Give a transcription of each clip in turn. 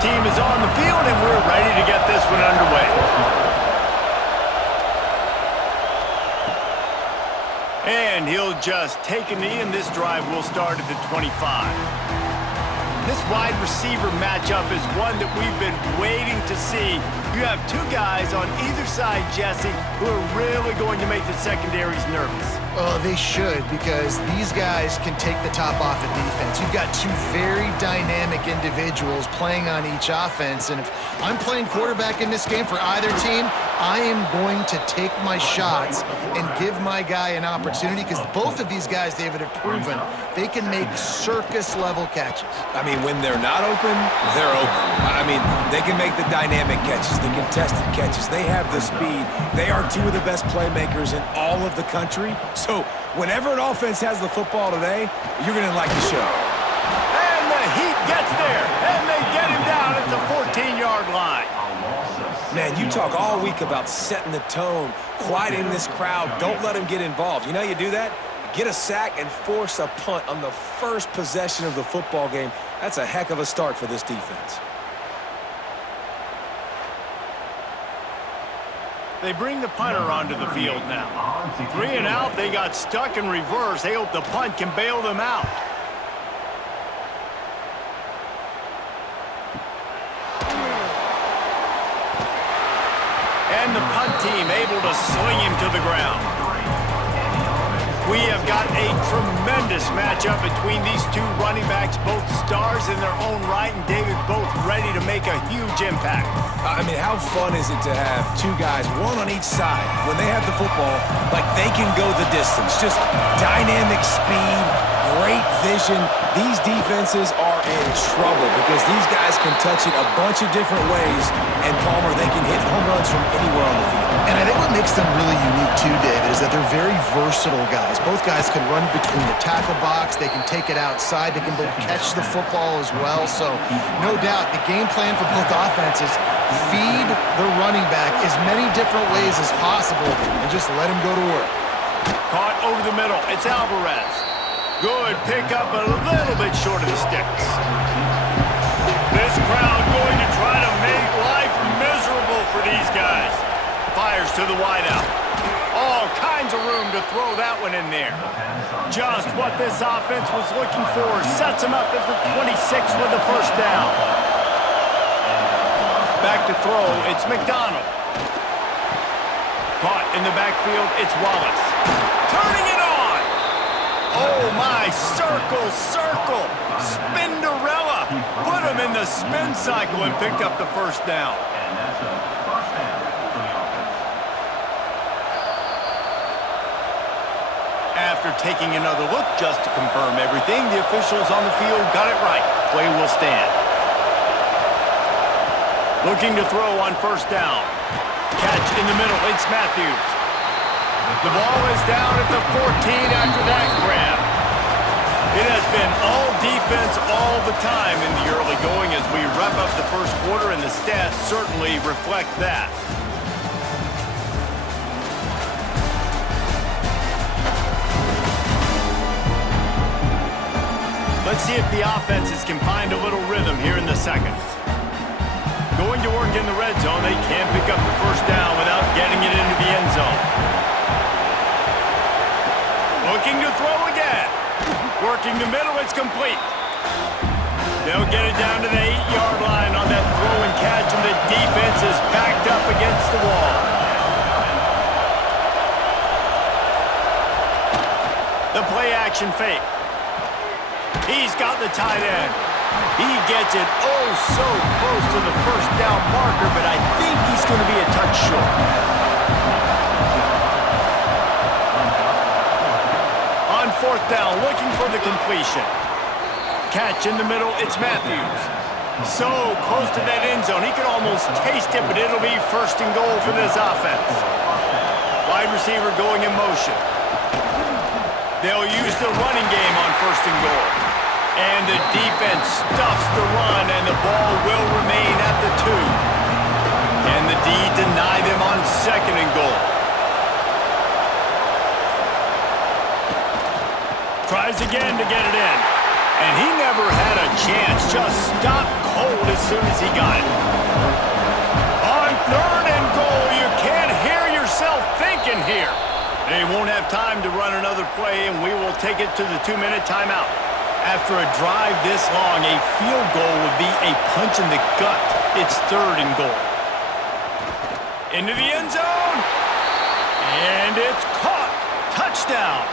team is on the field, and we're ready to get this one underway. And he'll just take a knee, and this drive will start at the 25. This wide receiver matchup is one that we've been waiting to see. You have two guys on either side, Jesse, who are really going to make the secondaries nervous. Oh, they should, because these guys can take the top off of defense. You've got two very dynamic individuals playing on each offense, and if I'm playing quarterback in this game for either team, I am going to take my shots and give my guy an opportunity, because both of these guys, David, have proven they can make circus-level catches. I mean, when they're not open, they're open. I mean, they can make the dynamic catches, the contested catches. They have the speed. They are two of the best playmakers in all of the country. So whenever an offense has the football today, you're going to like the show. And the Heat gets there, and they get him down at the 14-yard line. Man, you talk all week about setting the tone, quieting this crowd. Don't let them get involved. You know how you do that? Get a sack and force a punt on the first possession of the football game. That's a heck of a start for this defense. They bring the punter onto the field now. 3 and out, they got stuck in reverse. They hope the punt can bail them out. And the punt team able to sling him to the ground. We have got a tremendous matchup between these two running backs, both stars in their own right, and David, both ready to make a huge impact. I mean, how fun is it to have two guys, one on each side, when they have the football, like they can go the distance. Just dynamic speed, great vision. These defenses are in trouble because these guys can touch it a bunch of different ways, and Palmer, they can hit home runs from anywhere on the field. And I think what makes them really unique too, David, is that they're very versatile guys. Both guys can run between the tackle box. They can take it outside. They can both catch the football as well. So no doubt the game plan for both offenses, feed the running back as many different ways as possible and just let him go to work. Caught over the middle. It's Alvarez. Good pickup, a little bit short of the sticks. This crowd going to try to make life miserable for these guys. Fires to the wideout. All kinds of room to throw that one in there. Just what this offense was looking for. Sets him up at the 26 with the first down. Back to throw, it's McDonald. Caught in the backfield, it's Wallace. Turning it on! Oh my, circle, Spinderella. Put him in the spin cycle and picked up the first down. After taking another look just to confirm everything, the officials on the field got it right. Play will stand. Looking to throw on first down. Catch in the middle, it's Matthews. The ball is down at the 14 after that grab. It has been all defense all the time in the early going as we wrap up the first quarter, and the stats certainly reflect that. Let's see if the offenses can find a little rhythm here in the second. Going to work in the red zone, they can't pick up the first down without getting it into the end zone. Looking to throw again. Working the middle, it's complete. They'll get it down to the 8-yard line on that throw and catch, and the defense is backed up against the wall. The play action fake. He's got the tight end. He gets it oh so close to the first down marker, but I think he's going to be a touch short. On fourth down, looking for the completion. Catch in the middle, it's Matthews. So close to that end zone, he could almost taste it, but it'll be first and goal for this offense. Wide receiver going in motion. They'll use the running game on first and goal. And the defense stuffs the run, and the ball will remain at the 2. Can the D deny them on second and goal? Tries again to get it in. And he never had a chance. Just stopped cold as soon as he got it. On 3rd and goal, you can't hear yourself thinking here. They won't have time to run another play, and we will take it to the 2-minute timeout. After a drive this long, a field goal would be a punch in the gut. It's 3rd and goal. Into the end zone. And it's caught. Touchdown.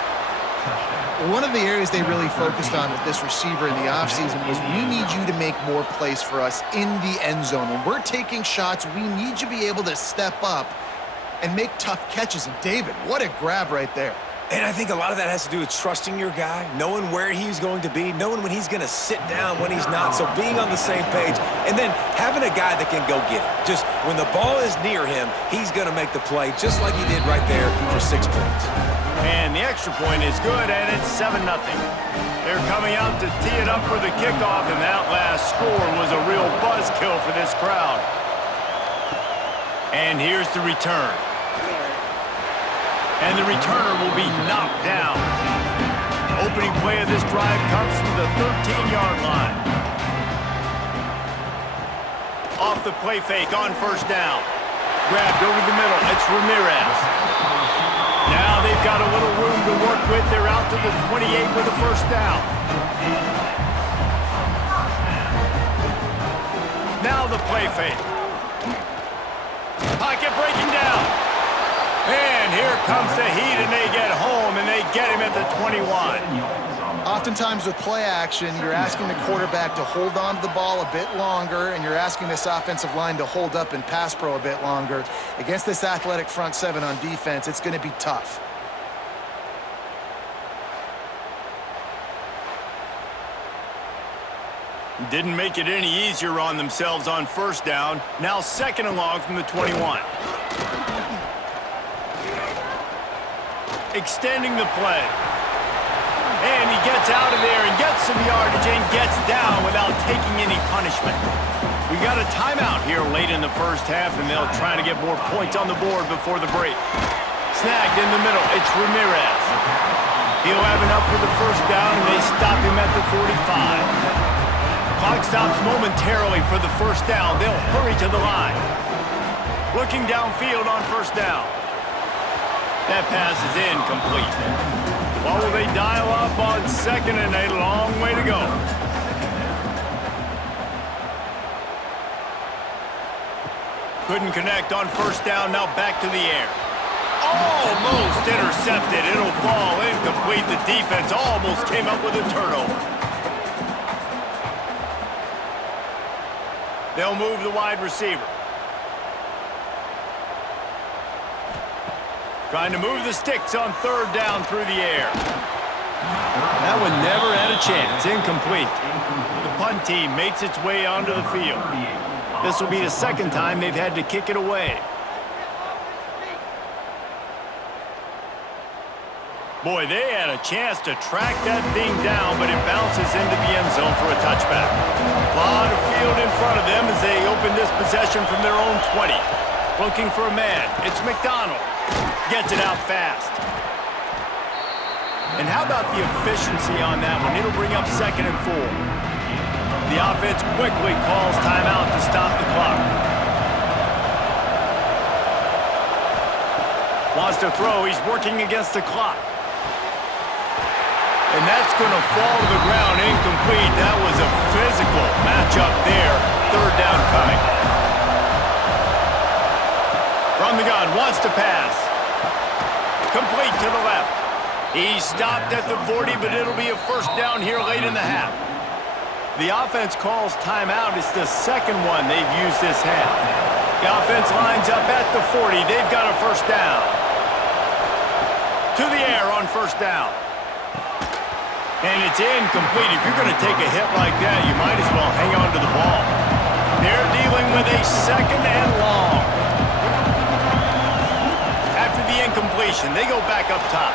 One of the areas they really focused on with this receiver in the offseason was we need you to make more plays for us in the end zone. When we're taking shots, we need you to be able to step up and make tough catches. And David, what a grab right there. And I think a lot of that has to do with trusting your guy, knowing where he's going to be, knowing when he's going to sit down, when he's not. So being on the same page, and then having a guy that can go get it. Just when the ball is near him, he's going to make the play, just like he did right there for 6 points. And the extra point is good, and it's 7-0. They're coming out to tee it up for the kickoff, and that last score was a real buzzkill for this crowd. And here's the return. And the returner will be knocked down. Opening play of this drive comes from the 13-yard line. Off the play fake on 1st down. Grabbed over the middle. It's Ramirez. Now they've got a little room to work with. They're out to the 28 with a 1st down. Now the play fake. Pocket breaking down. And here comes the heat, and they get home, and they get him at the 21. Oftentimes with play action, you're asking the quarterback to hold on to the ball a bit longer, and you're asking this offensive line to hold up in pass pro a bit longer. Against this athletic front seven on defense, it's going to be tough. Didn't make it any easier on themselves on 1st down. Now 2nd and long from the 21. Extending the play. And he gets out of there and gets some yardage and gets down without taking any punishment. We got a timeout here late in the 1st half, and they'll try to get more points on the board before the break. Snagged in the middle. It's Ramirez. He'll have enough for the 1st down, and they stop him at the 45. Clock stops momentarily for the 1st down. They'll hurry to the line. Looking downfield on 1st down. That pass is incomplete. What will they dial up on 2nd and a long way to go? Couldn't connect on 1st down, now back to the air. Almost intercepted. It'll fall incomplete. The defense almost came up with a turnover. They'll move the wide receiver. Trying to move the sticks on 3rd down through the air. That one never had a chance. Incomplete. The punt team makes its way onto the field. This will be the 2nd time they've had to kick it away. Boy, they had a chance to track that thing down, but it bounces into the end zone for a touchback. A lot of field in front of them as they open this possession from their own 20. Looking for a man. It's McDonald. Gets it out fast. And how about the efficiency on that one? It'll bring up 2nd and 4. The offense quickly calls timeout to stop the clock. Wants to throw. He's working against the clock. And that's going to fall to the ground incomplete. That was a physical matchup there. 3rd down coming. From the gun, wants to pass. Complete to the left. He stopped at the 40, but it'll be a 1st down here late in the half. The offense calls timeout. It's the 2nd one they've used this half. The offense lines up at the 40. They've got a 1st down. To the air on 1st down. And it's incomplete. If you're going to take a hit like that, you might as well hang on to the ball. They're dealing with a 2nd and long. After the incompletion, they go back up top.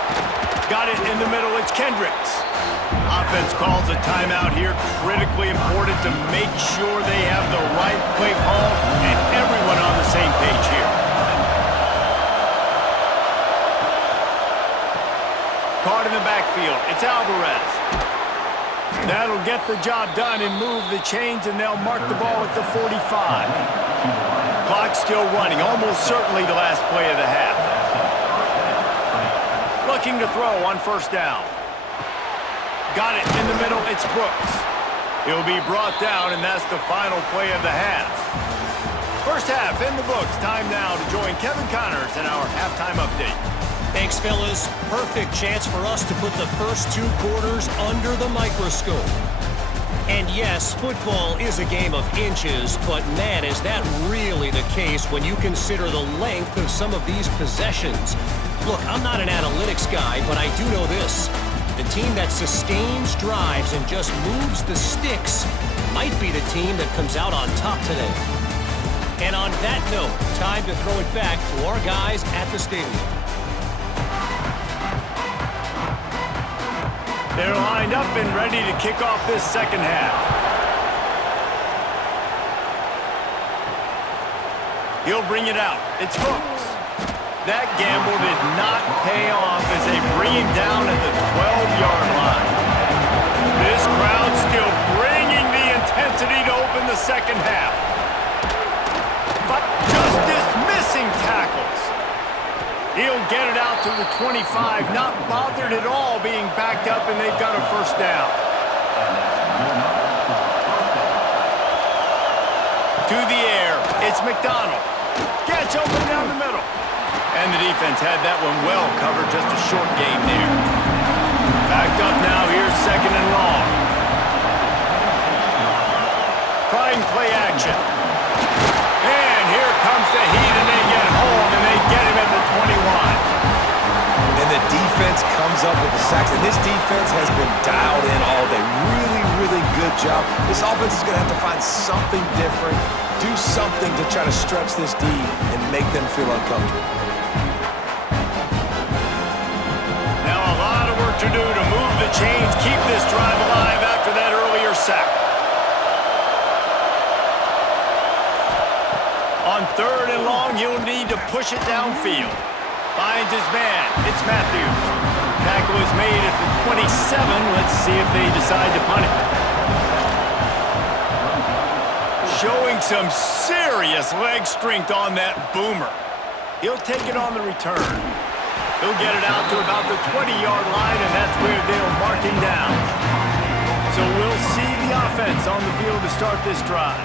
Got it in the middle. It's Kendricks. Offense calls a timeout here. Critically important to make sure they have the right play call and everyone on the same page here. Caught in the backfield. It's Alvarez. That'll get the job done and move the chains, and they'll mark the ball at the 45. Clock still running, almost certainly the last play of the half. Looking to throw on first down. Got it in the middle, it's Brooks. He'll be brought down, and that's the final play of the half. First half in the books. Time now to join Kevin Connors in our halftime update. Thanks, fellas. Perfect chance for us to put the first 2 quarters under the microscope. And yes, football is a game of inches, but man, is that really the case when you consider the length of some of these possessions. Look, I'm not an analytics guy, but I do know this. The team that sustains drives and just moves the sticks might be the team that comes out on top today. And on that note, time to throw it back to our guys at the stadium. They're lined up and ready to kick off this second half. He'll bring it out. It's Hooks. That gamble did not pay off as they bring him down at the 12-yard line. This crowd still bringing the intensity to open the second half. But just dismissing tackles. He'll get it out to the 25, not bothered at all being backed up, and they've got a first down. To the air, it's McDonald. Gets open down the middle. And the defense had that one well covered, just a short game there. Backed up now, here's second and long. Trying play action. And here comes the heat, and they get home, and they get him at the 21. And the defense comes up with the sacks. And this defense has been dialed in all day. Really, really good job. This offense is going to have to find something different, do something to try to stretch this D and make them feel uncomfortable. Now a lot of work to do to move the chains, keep this drive alive after that earlier sack. On third and long, he'll need to push it downfield. Finds his man. It's Matthews. Tackle is made at the 27. Let's see if they decide to punt it. Showing some serious leg strength on that boomer. He'll take it on the return. He'll get it out to about the 20-yard line, and that's where they'll mark him down. So we'll see the offense on the field to start this drive.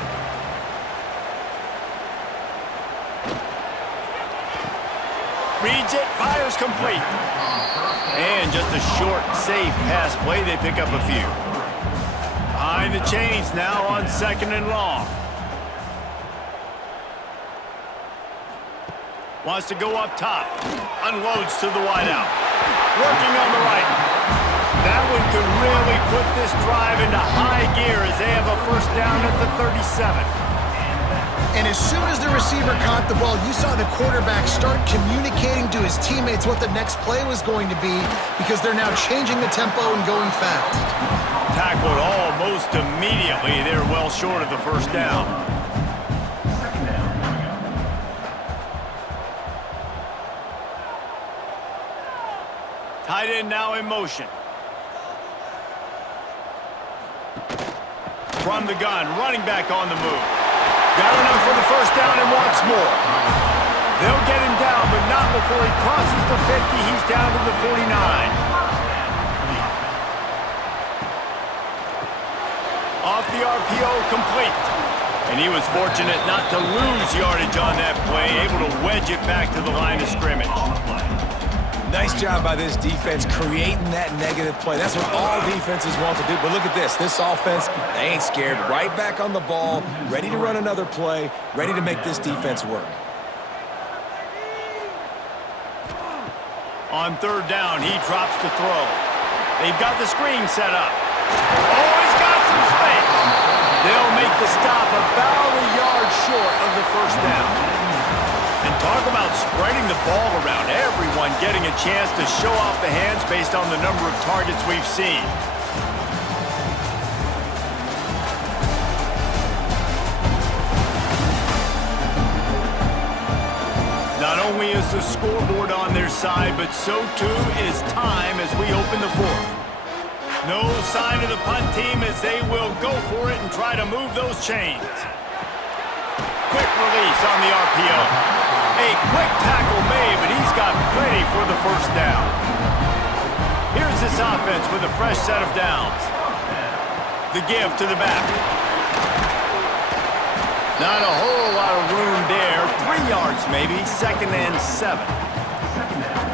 Reads it, fires complete. And just a short, safe pass play. They pick up a few. Behind the chains now on second and long. Wants to go up top. Unloads to the wideout. Working on the right. That one could really put this drive into high gear as they have a first down at the 37. And as soon as the receiver caught the ball, you saw the quarterback start communicating to his teammates what the next play was going to be because they're now changing the tempo and going fast. Tackled almost immediately. They're well short of the first down. Tight end now in motion. From the gun, running back on the move. Got enough for the first down and wants more. They'll get him down, but not before he crosses the 50. He's down to the 49. Off the RPO, complete. And he was fortunate not to lose yardage on that play, able to wedge it back to the line of scrimmage. Nice job by this defense creating that negative play. That's what all defenses want to do. But look at this. This offense, they ain't scared. Right back on the ball, ready to run another play, ready to make this defense work. On third down, he drops the throw. They've got the screen set up. Oh, he's got some space. They'll make the stop about a yard short of the first down. And talk about spreading the ball around. Everyone getting a chance to show off the hands based on the number of targets we've seen. Not only is the scoreboard on their side, but so too is time as we open the fourth. No sign of the punt team as they will go for it and try to move those chains. Quick release on the RPO. A quick tackle made, but he's got plenty for the first down. Here's this offense with a fresh set of downs. The give to the back. Not a whole lot of room there. 3 yards maybe, 2nd and 7.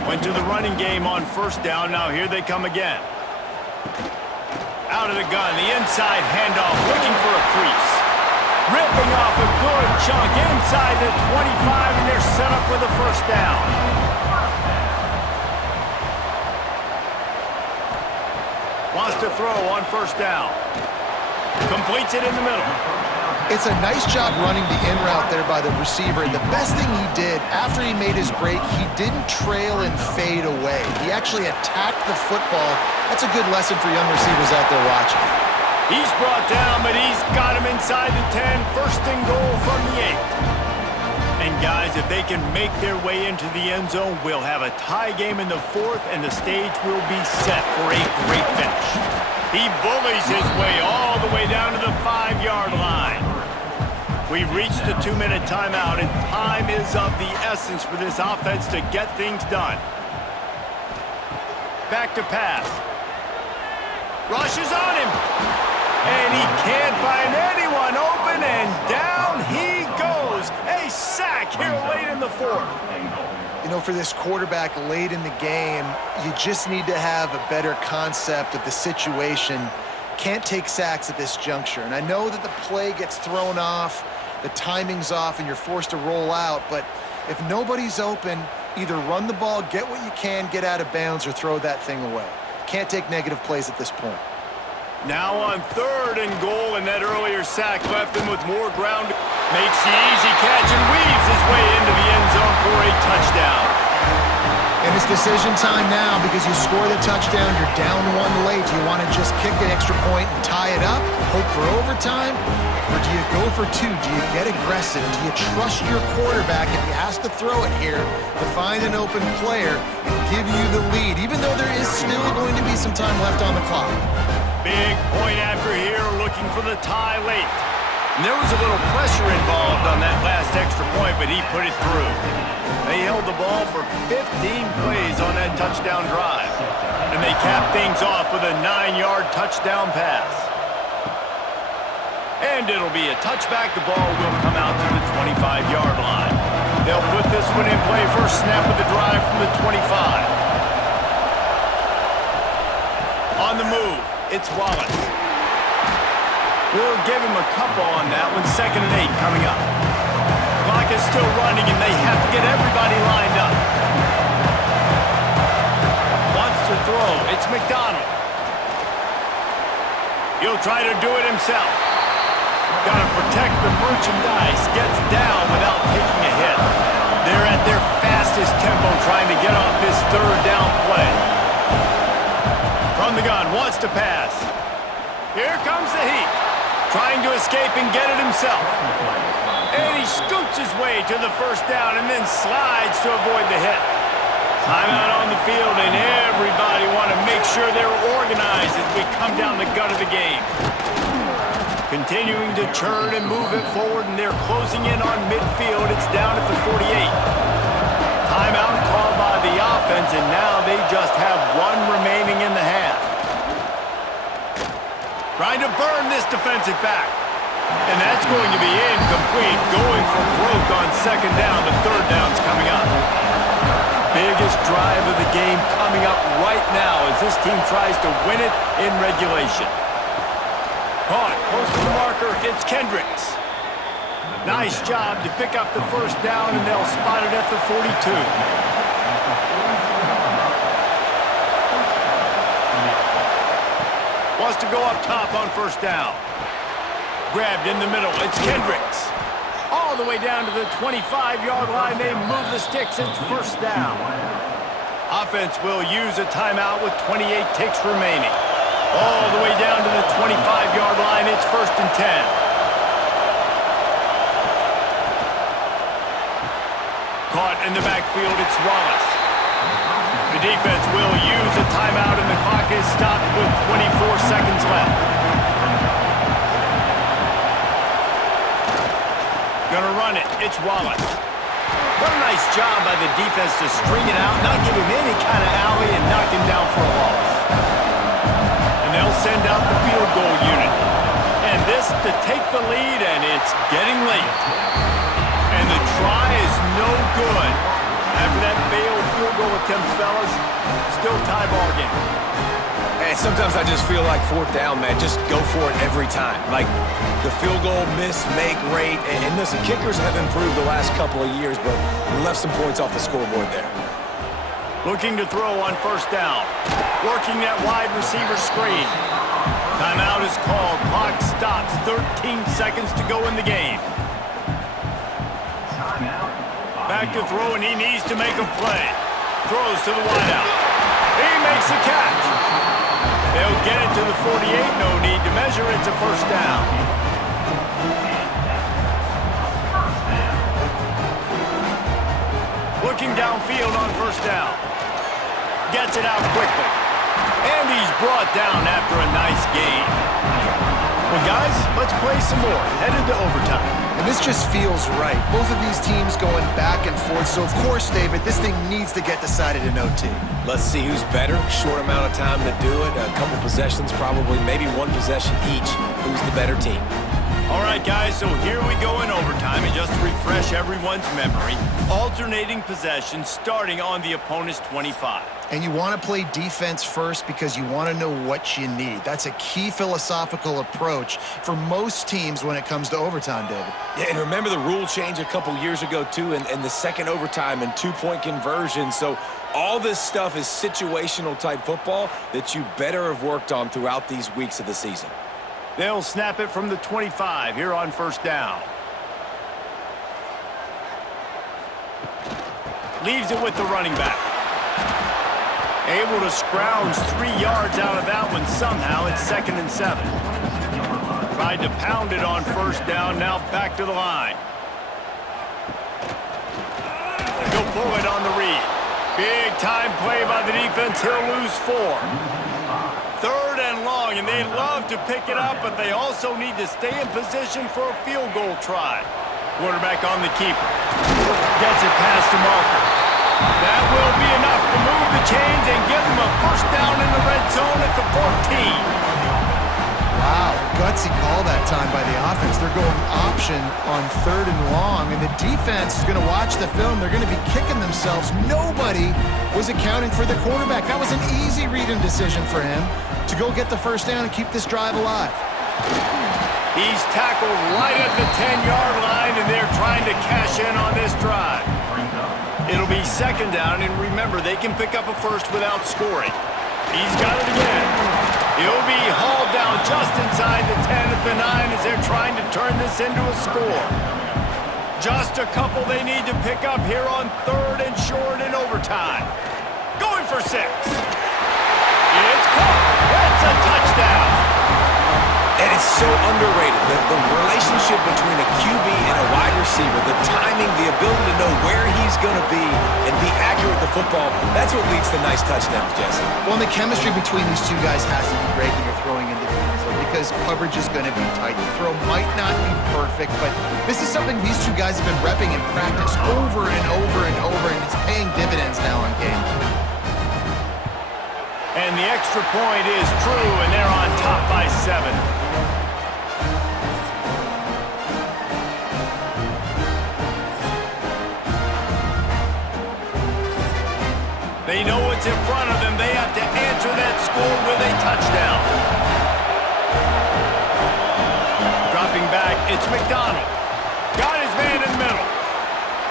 Went to the running game on first down. Now here they come again. Out of the gun, the inside handoff, looking for a crease. Ripping off a good chunk inside the 25, and they're set up with a first down. Wants to throw on first down. Completes it in the middle. It's a nice job running the in route there by the receiver. And the best thing he did after he made his break, he didn't trail and fade away. He actually attacked the football. That's a good lesson for young receivers out there watching. He's brought down, but he's got him inside the 10. 1st and goal from the 8. And guys, if they can make their way into the end zone, we'll have a tie game in the 4th, and the stage will be set for a great finish. He bullies his way all the way down to the 5-yard line. We've reached the 2-minute timeout, and time is of the essence for this offense to get things done. Back to pass. Rushes on him. And he can't find anyone open, and down he goes. A sack here late in the 4th. You know, for this quarterback late in the game, you just need to have a better concept of the situation. Can't take sacks at this juncture. And I know that the play gets thrown off, the timing's off, and you're forced to roll out. But if nobody's open, either run the ball, get what you can, get out of bounds, or throw that thing away. Can't take negative plays at this point. Now on 3rd and goal, and that earlier sack left him with more ground. Makes the easy catch and weaves his way into the end zone for a touchdown. And it's decision time now because you score the touchdown, you're down 1 late. Do you want to just kick an extra point and tie it up, hope for overtime? Or do you go for 2? Do you get aggressive? Do you trust your quarterback if he has to throw it here to find an open player and give you the lead, even though there is still going to be some time left on the clock? Big point after here, looking for the tie late. And there was a little pressure involved on that last extra point, but he put it through. They held the ball for 15 plays on that touchdown drive. And they capped things off with a 9-yard touchdown pass. And it'll be a touchback. The ball will come out to the 25-yard line. They'll put this one in play. First snap of the drive from the 25. On the move. It's Wallace. We'll give him a couple on that one. 2nd and 8 coming up. Clock is still running, and they have to get everybody lined up. Wants to throw. It's McDonald. He'll try to do it himself. Got to protect the merchandise. Gets down without taking a hit. They're at their fastest tempo trying to get off this 3rd down play. From the gun, wants to pass. Here comes the heat. Trying to escape and get it himself. And he scoots his way to the first down and then slides to avoid the hit. Timeout on the field, and everybody want to make sure they're organized as we come down the gut of the game. Continuing to churn and move it forward, and they're closing in on midfield. It's down at the 48. Timeout called by the offense, and now they just have 1 remaining in the half. Trying to burn this defensive back. And that's going to be incomplete. Going for broke on 2nd down. The 3rd down's coming up. Biggest drive of the game coming up right now as this team tries to win it in regulation. Caught close to the marker. It's Kendricks. Nice job to pick up the first down, and they'll spot it at the 42. Wants to go up top on first down. Grabbed in the middle. It's Kendricks. All the way down to the 25-yard line. They move the sticks. It's first down. Offense will use a timeout with 28 ticks remaining. All the way down to the 25-yard line. It's 1st and 10. Caught in the backfield, it's Wallace. The defense will use a timeout, and the clock is stopped with 24 seconds left. Gonna run it. It's Wallace. What a nice job by the defense to string it out, not give him any kind of alley, and knock him down for a loss. And they'll send out the field goal unit. And this to take the lead, and it's getting late. And the try is no good. After that failed field goal attempt, fellas, still tie ball game. And sometimes I just feel like fourth down, man, just go for it every time. Like the field goal miss, make rate. And listen, kickers have improved the last couple of years, but left some points off the scoreboard there. Looking to throw on first down. Working that wide receiver screen. Timeout is called. Clock stops. 13 seconds to go in the game. Back to throw, and he needs to make a play. Throws to the wideout. He makes the catch. They'll get it to the 48. No need to measure. It's a first down. Looking downfield on first down. Gets it out quickly. And he's brought down after a nice gain. Well, guys, let's play some more. Headed to overtime. And this just feels right. Both of these teams going back and forth. So, of course, David, this thing needs to get decided in OT. Let's see who's better. Short amount of time to do it. A couple possessions, probably maybe one possession each. Who's the better team? All right, guys, so here we go in overtime. And just to refresh everyone's memory, alternating possessions starting on the opponent's 25. And you want to play defense first because you want to know what you need. That's a key philosophical approach for most teams when it comes to overtime, David. Yeah, and remember the rule change a couple years ago, too, and the second overtime and two-point conversion. So all this stuff is situational-type football that you better have worked on throughout these weeks of the season. They'll snap it from the 25 here on first down. Leaves it with the running back. Able to scrounge 3 yards out of that one somehow. It's 2nd and 7. Tried to pound it on first down. Now back to the line. He'll pull it on the read. Big time play by the defense. He'll lose 4. 3rd and long, and they love to pick it up, but they also need to stay in position for a field goal try. Quarterback on the keeper. Gets it past the marker. That will be enough to move the chains and give them a first down in the red zone at the 14. Wow, gutsy call that time by the offense. They're going option on 3rd and long, and the defense is going to watch the film. They're going to be kicking themselves. Nobody was accounting for the quarterback. That was an easy read-in decision for him to go get the first down and keep this drive alive. He's tackled right at the 10-yard line, and they're trying to cash in on this drive. It'll be 2nd down, and remember, they can pick up a first without scoring. He's got it again. He'll be hauled down just inside the 10 at the 9 as they're trying to turn this into a score. Just a couple they need to pick up here on 3rd and short in overtime. Going for 6. It's caught. That's a touchdown. And it's so underrated, the relationship between a QB and a wide receiver, the timing, the ability to know where he's going to be and be accurate with the football, that's what leads to nice touchdowns, Jesse. Well, and the chemistry between these two guys has to be great when you're throwing into the end zone because coverage is going to be tight. The throw might not be perfect, but this is something these two guys have been repping in practice over and over and over, and it's paying dividends now on game. And the extra point is true, and they're on top by 7. They know what's in front of them. They have to answer that score with a touchdown. Dropping back, it's McDonald. Got his man in the middle.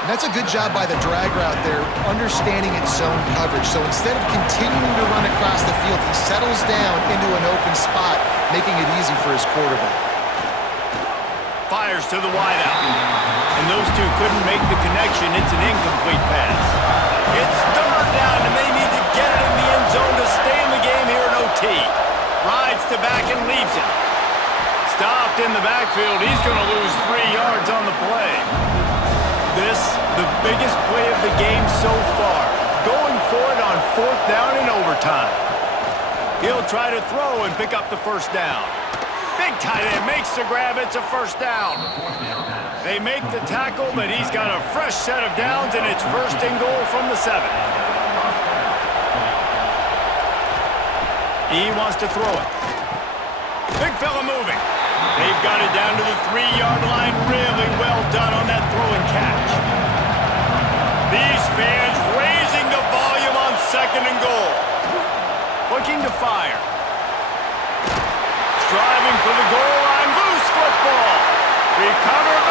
And that's a good job by the drag route there, understanding its zone coverage. So instead of continuing to run across the field, he settles down into an open spot, making it easy for his quarterback. Fires to the wideout. And those two couldn't make the connection. It's an incomplete pass. It's 3rd down, and they need to get it in the end zone to stay in the game here in OT. Rides to back and leaves it. Stopped in the backfield. He's going to lose 3 yards on the play. This, the biggest play of the game so far. going for it on 4th down in overtime. He'll try to throw and pick up the first down. Big tight end makes the grab. It's a first down. They make the tackle, but he's got a fresh set of downs, and it's 1st and goal from the 7. He wants to throw it. Big fella moving. They've got it down to the 3-yard line. Really well done on that throw and catch. These fans raising the volume on 2nd and goal. Looking to fire. Striving for the goal line. Loose football. Recovered